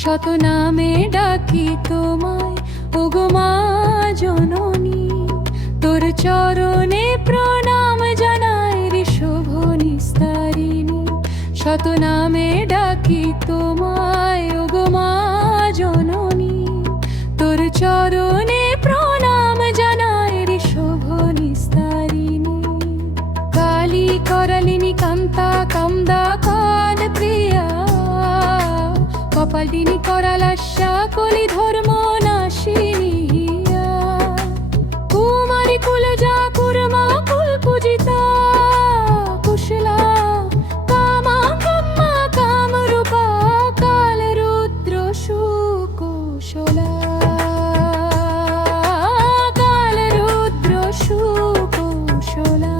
শত নামে ডাকি তোমায় ওগো মা জননী, তোর চরণে প্রণাম জানাই ঋষভ নিস্তারিণী। শত নামে ডাকি তোমায় ওগো মা জননী, তোর চরণে প্রণাম জানাই ঋষভ নিস্তারিণী। কালী করালিনী কান্তা কামদা কান প্রিয়া, কপালিনী করালাস্যা কলি ধর্ম নাশিনী। কুমারী কুলজা কুর্মা কুল পূজিতা কুশলা, কামা কাম্মা কাম রূপা কাল রুদ্র সুকুশলা, কাল রুদ্র সুকুশলা।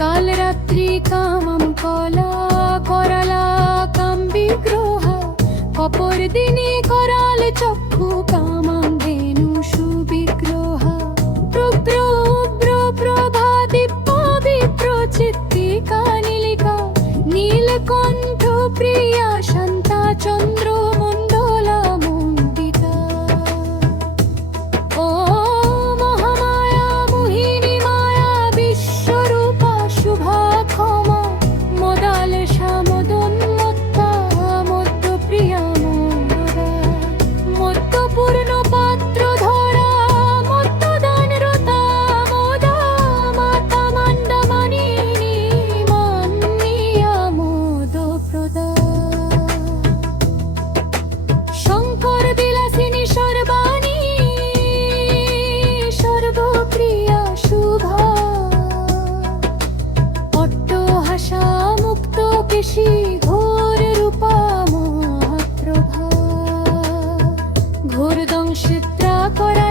কাল রাত্রি কামম কলা করালা কাম বিগ্রহ, অপর দিনে করাল চক্ষু কামাং ধেনু সুবিগ্রহ। রুদ্র উগ্র প্রভা দিব্য বিপ্র চিত্তিকা নীলিকা, নীলকণ্ঠ প্রিয়া শান্তা চন্দ্র মণ্ডলা মণ্ডিতা। ও মহামায়া মোহিনী মায়া বিশ্বরূপা শুভা ক্ষমা, মোদাল শ্যামদন্মত্তা মধ্য প্রিয়া মোদা। মধ্য পূর্ণ পাত্র ধরা মধ্য দান রতা মোদা, মাতা মান্ডা মানিনী মান্নিয়া মোদ প্রদা। শঙ্কর বিলাসিনী সর্বাণী সর্বপ্রিয়া শুভা, অট্টহাসা মুক্ত কেশী ঘোর রূপা মহাপ্রভা। ঘোর দংশিত্রা করা